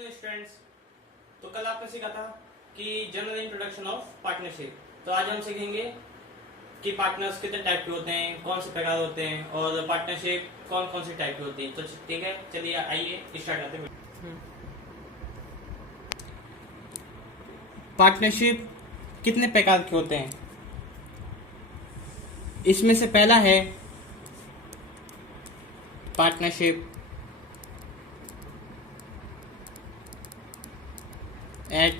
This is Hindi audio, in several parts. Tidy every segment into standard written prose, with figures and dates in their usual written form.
हेलो स्टूडेंट्स, तो कल आपने सीखा था कि जनरल इंट्रोडक्शन ऑफ पार्टनरशिप। तो आज हम सीखेंगे कि पार्टनर्स कितने टाइप के होते हैं, कौन से प्रकार होते हैं और पार्टनरशिप कौन कौन सी टाइप की होती है। तो ठीक है, चलिए आइए स्टार्ट करते हैं। पार्टनरशिप कितने प्रकार के होते हैं, इसमें से पहला है पार्टनरशिप एट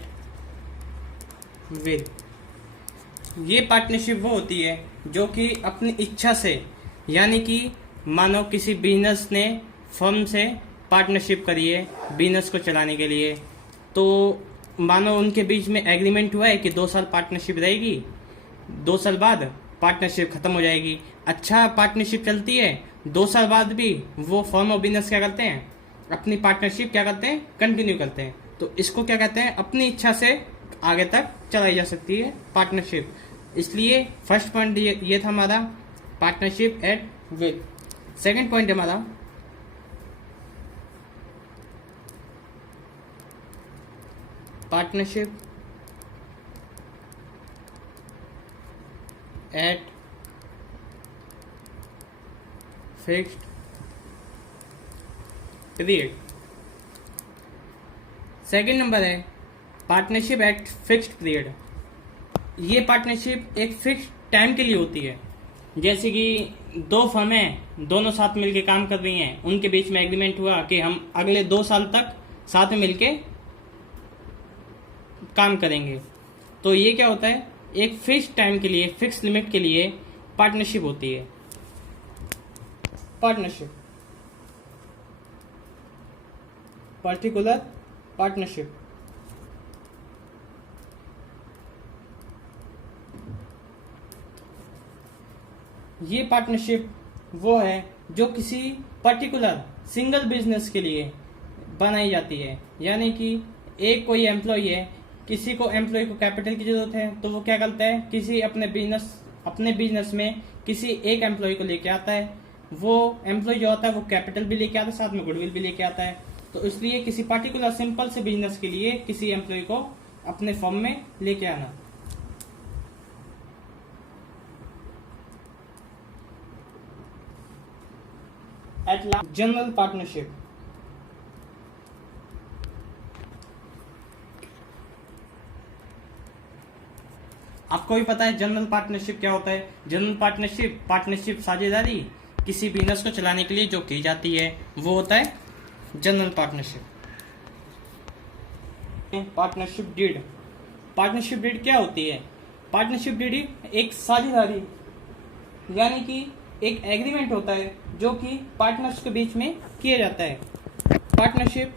विल। ये पार्टनरशिप वो होती है जो कि अपनी इच्छा से, यानी कि मानो किसी बिजनेस ने फर्म से पार्टनरशिप करी है बिजनेस को चलाने के लिए, तो मानो उनके बीच में एग्रीमेंट हुआ है कि 2 साल पार्टनरशिप रहेगी, 2 साल बाद पार्टनरशिप खत्म हो जाएगी। अच्छा पार्टनरशिप चलती है, 2 साल बाद भी वो फर्म और बिजनेस क्या करते हैं, अपनी पार्टनरशिप क्या करते हैं, कंटिन्यू करते हैं। तो इसको क्या कहते हैं, अपनी इच्छा से आगे तक चलाई जा सकती है पार्टनरशिप। इसलिए फर्स्ट पॉइंट ये था हमारा partnership at will. Second point हमारा partnership at fixed period. Second number है पार्टनरशिप एट फिक्स्ड पीरियड। ये पार्टनरशिप एक फिक्स टाइम के लिए होती है। जैसे कि 2 फर्में दोनों साथ मिलके काम कर रही हैं, उनके बीच में एग्रीमेंट हुआ कि हम अगले 2 साल तक साथ में मिलके काम करेंगे। तो ये क्या होता है, एक फिक्स टाइम के लिए, फिक्स लिमिट के लिए पार्टनरशिप होती है। Partnership, particular partnership. ये पार्टनरशिप वो है जो किसी पर्टिकुलर सिंगल बिजनेस के लिए बनाई जाती है। यानी कि एक कोई एम्प्लॉय है, किसी को एम्प्लॉय को कैपिटल की जरूरत है, तो वो क्या करता है, किसी अपने बिजनेस में किसी एक एम्प्लॉय को लेके आता है। वो एम्प्लॉय जो होता है वो कैपिटल भी लेके आता है, साथ में गुडविल भी लेके आता है। तो इसलिए किसी पर्टिकुलर सिंपल से बिजनेस के लिए किसी एम्प्लॉय को अपने फर्म में लेके आना। At last general partnership. आपको भी पता है जनरल पार्टनरशिप क्या होता है। जनरल पार्टनरशिप साझेदारी किसी बिजनेस को चलाने के लिए जो की जाती है वो होता है जनरल पार्टनरशिप। पार्टनरशिप डीड क्या होती है, पार्टनरशिप डीड एक साझेदारी यानी कि एक एग्रीमेंट होता है जो कि पार्टनर्स के बीच में किया जाता है। Partnership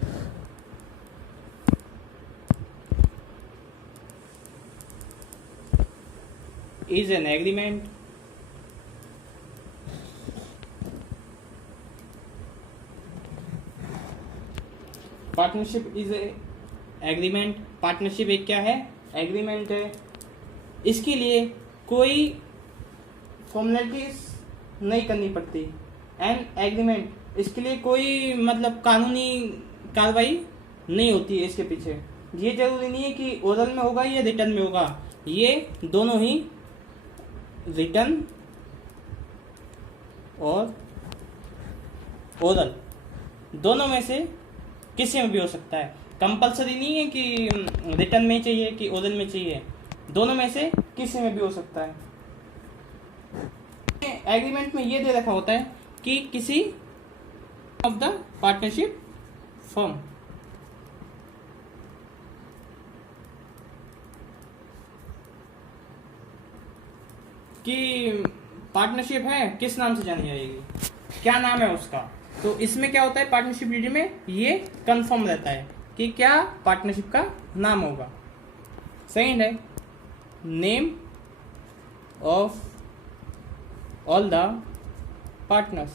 is an agreement partnership is a agreement. Partnership एक क्या है, एग्रीमेंट है। इसके लिए कोई फॉर्मेलिटीज नहीं करनी पड़ती। एंड एग्रीमेंट, इसके लिए कोई मतलब कानूनी कार्रवाई नहीं होती है इसके पीछे। ये जरूरी नहीं है कि ओरल में होगा या रिटर्न में होगा, ये दोनों ही रिटर्न और ओरल दोनों में से किसी में भी हो सकता है। कंपलसरी नहीं है कि रिटर्न में चाहिए कि ओरल में चाहिए, दोनों में से किसी में भी हो सकता है। एग्रीमेंट में ये दे रखा होता है कि किसी ऑफ द पार्टनरशिप फर्म की पार्टनरशिप है, किस नाम से जानी जाएगी, क्या नाम है उसका। तो इसमें क्या होता है, पार्टनरशिप डीड में ये कंफर्म रहता है कि क्या पार्टनरशिप का नाम होगा। सेकंड है name of all the partners.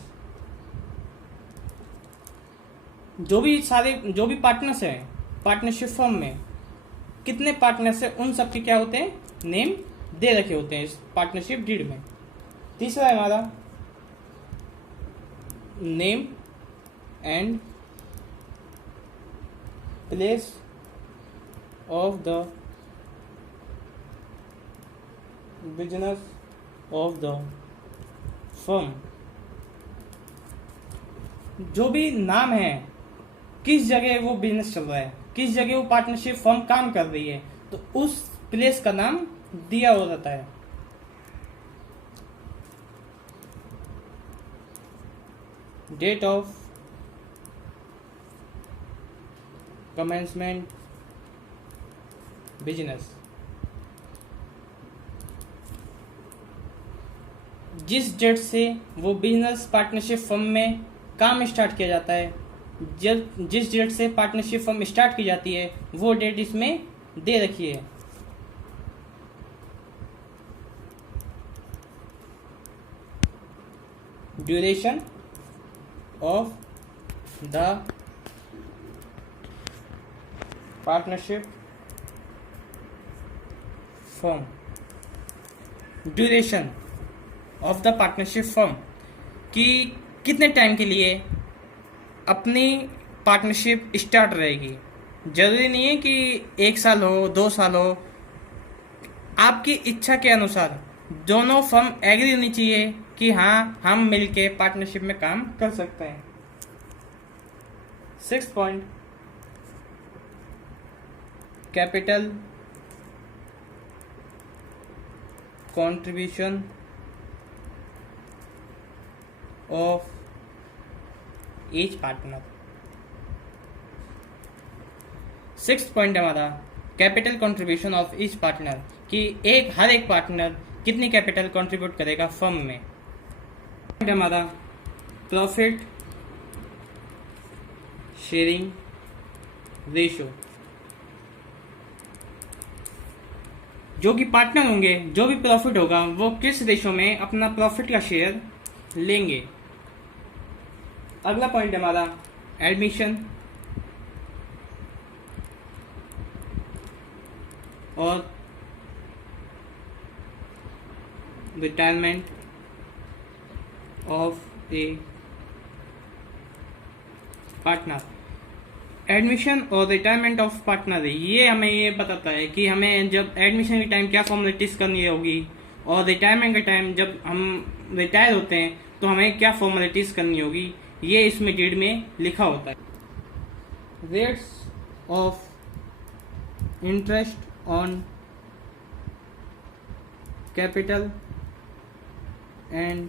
जो भी पार्टनर्स हैं पार्टनरशिप फर्म में, कितने पार्टनर्स हैं, उन सब के क्या होते हैं, नेम दे रखे होते हैं इस पार्टनरशिप डीड में। तीसरा है हमारा name and place of the business of the firm, जो भी नाम है, किस जगह वो बिजनेस चल रहा है, किस जगह वो पार्टनरशिप फर्म काम कर रही है, तो उस प्लेस का नाम दिया हो जाता है। डेट ऑफ कमेंसमेंट बिजनेस, जिस डेट से वो बिजनेस पार्टनरशिप फर्म में काम स्टार्ट किया जाता है, जिस डेट से पार्टनरशिप फर्म स्टार्ट की जाती है, वो डेट इसमें दे रखी है। Duration of the partnership firm, duration of the partnership firm कि कितने टाइम के लिए अपनी पार्टनरशिप स्टार्ट रहेगी। जरूरी नहीं है कि 1 साल हो, 2 साल हो, आपकी इच्छा के अनुसार दोनों फर्म एग्री होनी चाहिए कि हाँ, हम मिलके पार्टनरशिप में काम कर सकते हैं। 6th point, capital contribution of each partner. 6th point हमारा capital contribution of each partner कि हर एक पार्टनर कितनी कैपिटल कंट्रीब्यूट करेगा फर्म में। हमारा प्रॉफिट शेयरिंग रेशो, जो कि पार्टनर होंगे, जो भी प्रॉफिट होगा वो किस रेशो में अपना प्रॉफिट का शेयर लेंगे। अगला पॉइंट हमारा एडमिशन और retirement of A partner. Admission और रिटायरमेंट ऑफ पार्टनर, ये हमें ये बताता है कि हमें जब एडमिशन के टाइम क्या फॉर्मेलिटीज करनी होगी और रिटायरमेंट के टाइम जब हम रिटायर होते हैं तो हमें क्या फॉर्मेलिटीज करनी होगी, ये इसमें डीड में लिखा होता है। Rates of interest on capital and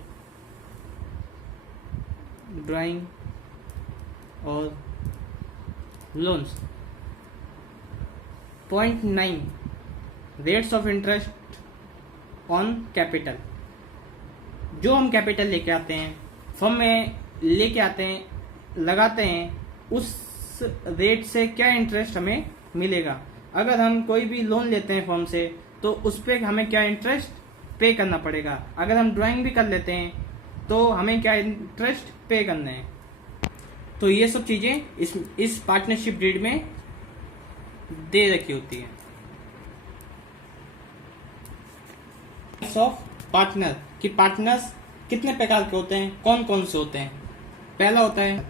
drawing और loans. Point 9, rates of interest on capital, जो हम कैपिटल लेके आते हैं, फर्म में लेके आते हैं, लगाते हैं, उस रेट से क्या इंटरेस्ट हमें मिलेगा। अगर हम कोई भी लोन लेते हैं फर्म से तो उस पर हमें क्या इंटरेस्ट पे करना पड़ेगा। अगर हम ड्राइंग भी कर लेते हैं तो हमें क्या इंटरेस्ट पे करना है। तो ये सब चीजें इस पार्टनरशिप डीड में दे रखी होती है। ऑफ पार्टनर कि पार्टनर्स कितने प्रकार के होते हैं, कौन कौन से होते हैं। पहला होता है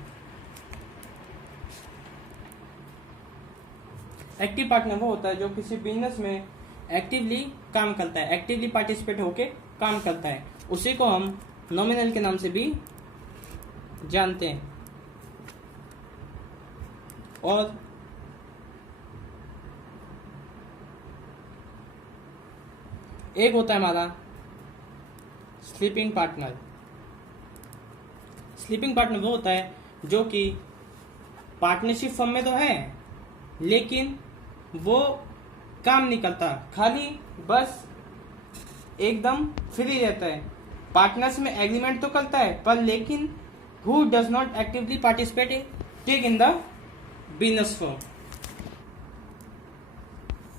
एक्टिव पार्टनर, वो होता है जो किसी बिजनेस में एक्टिवली काम करता है, एक्टिवली पार्टिसिपेट होके काम करता है, उसी को हम नॉमिनल के नाम से भी जानते हैं। और एक होता है हमारा स्लीपिंग पार्टनर। स्लीपिंग पार्टनर वो होता है जो कि पार्टनरशिप फर्म में तो है लेकिन वो काम नहीं करता, खाली बस एकदम फ्री रहता है। पार्टनर्स में एग्रीमेंट तो करता है पर लेकिन who does not actively participate take in the business firm.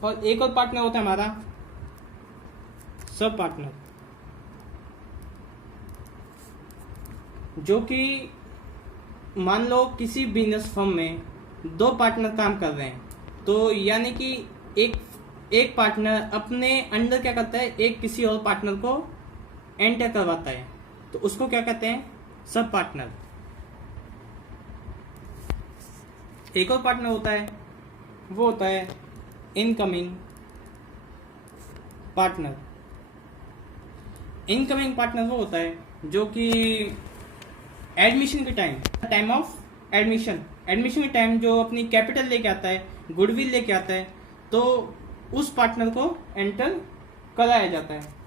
और एक और पार्टनर होता है हमारा सब पार्टनर, जो कि मान लो किसी बिजनेस फर्म में 2 पार्टनर काम कर रहे हैं, तो यानी कि एक पार्टनर अपने अंडर क्या करता है, एक किसी और पार्टनर को एंटर करवाता है, तो उसको क्या कहते हैं, सब पार्टनर। एक और पार्टनर होता है वो होता है इनकमिंग पार्टनर। इनकमिंग पार्टनर वो होता है जो कि एडमिशन के टाइम ऑफ एडमिशन के टाइम जो अपनी कैपिटल लेके आता है, गुडविल लेके आता है, तो उस पार्टनर को एंटर कराया जाता है।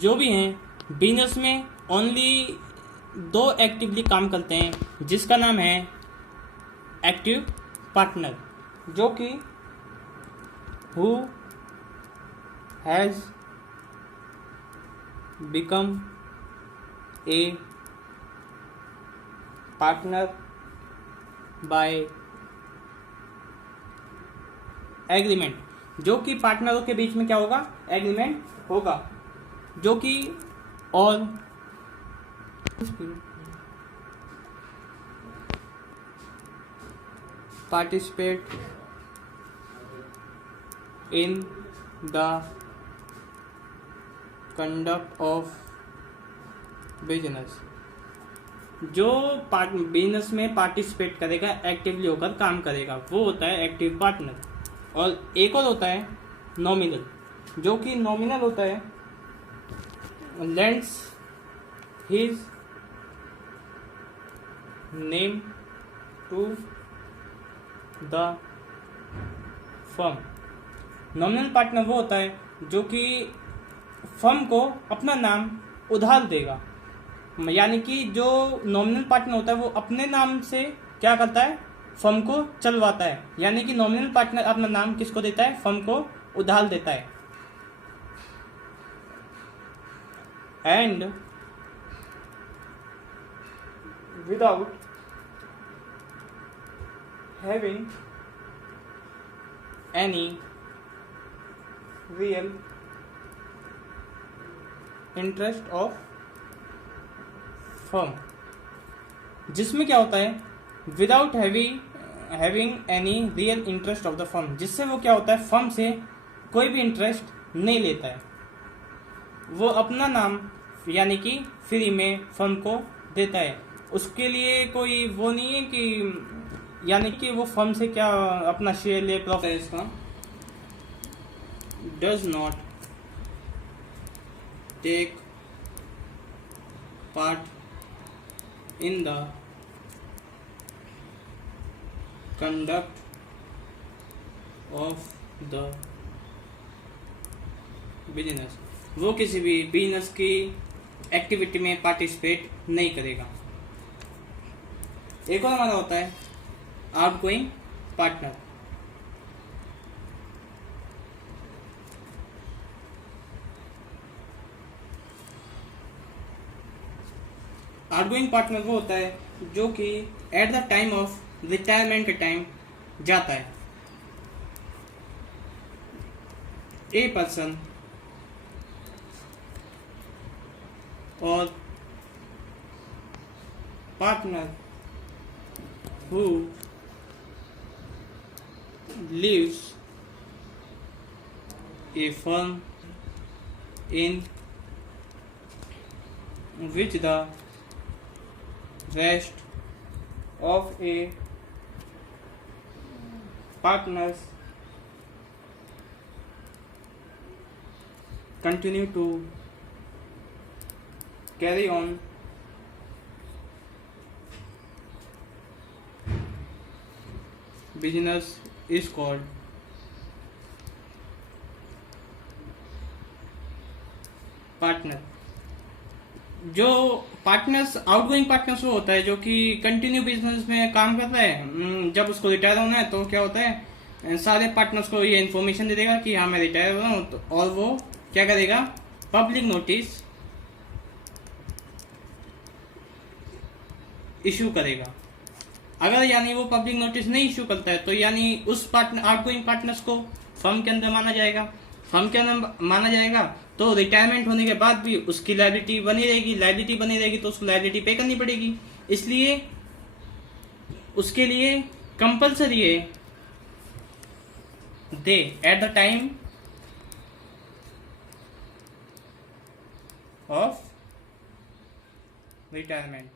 जो भी हैं बिजनेस में ओनली 2 एक्टिवली काम करते हैं, जिसका नाम है एक्टिव पार्टनर, जो कि who has become a partner by agreement. जो कि पार्टनरों के बीच में क्या होगा, एग्रीमेंट होगा, जो कि all participate in the conduct of business. जो बिजनेस में पार्टिसिपेट करेगा, एक्टिवली होकर काम करेगा, वो होता है एक्टिव पार्टनर। और एक और होता है नॉमिनल, जो कि नॉमिनल होता है lends his name to the firm। Nominal partner वो होता है जो कि फर्म को अपना नाम उधार देगा, यानी कि जो नॉमिनल पार्टनर होता है वो अपने नाम से क्या करता है, फर्म को चलवाता है। यानी कि नॉमिनल पार्टनर अपना नाम किसको देता है, फर्म को उधार देता है। And without having any real interest of firm, जिसमें क्या होता है without having any real interest of the firm, जिससे वो क्या होता है फर्म से कोई भी इंटरेस्ट नहीं लेता है। वो अपना नाम यानी कि फ्री में फर्म को देता है। उसके लिए कोई वो नहीं है कि यानी कि वो फर्म से क्या अपना शेयर ले, प्रॉफिट इसका does not take part in the conduct of the business. वो किसी भी बिजनेस की एक्टिविटी में पार्टिसिपेट नहीं करेगा। एक और हमारा होता है आउटगोइंग पार्टनर। आउटगोइंग पार्टनर वो होता है जो कि eight the time of retirement के टाइम जाता है। ए पर्सन और partner who leaves a firm in which the rest of a partners continue to carry on business is called partner. जो पार्टनर्स आउटगोइंग पार्टनर्स वो होता है जो कि कंटिन्यू बिजनेस में काम कर रहा है। जब उसको रिटायर होना है तो क्या होता है सारे पार्टनर्स को ये इन्फॉर्मेशन दे देगा कि हाँ मैं रिटायर हो रहा हूँ, और वो क्या करेगा पब्लिक नोटिस इशू करेगा। अगर यानी वो पब्लिक नोटिस नहीं इशू करता है तो यानी उस पार्टनर आउटगोइंग पार्टनर्स को फर्म के अंदर माना जाएगा। फर्म के अंदर माना जाएगा तो रिटायरमेंट होने के बाद भी उसकी लायबिलिटी बनी रहेगी तो उसको लायबिलिटी पे करनी पड़ेगी। इसलिए उसके लिए कंपलसरी है they at the time of retirement.